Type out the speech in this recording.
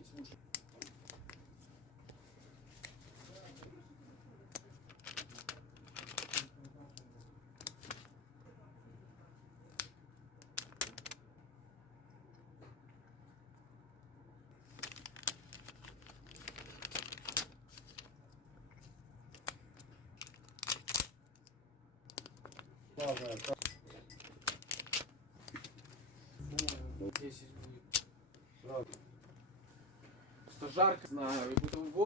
пить лучше. Ладно, 10 будет. Просто жарко, знаю, и потом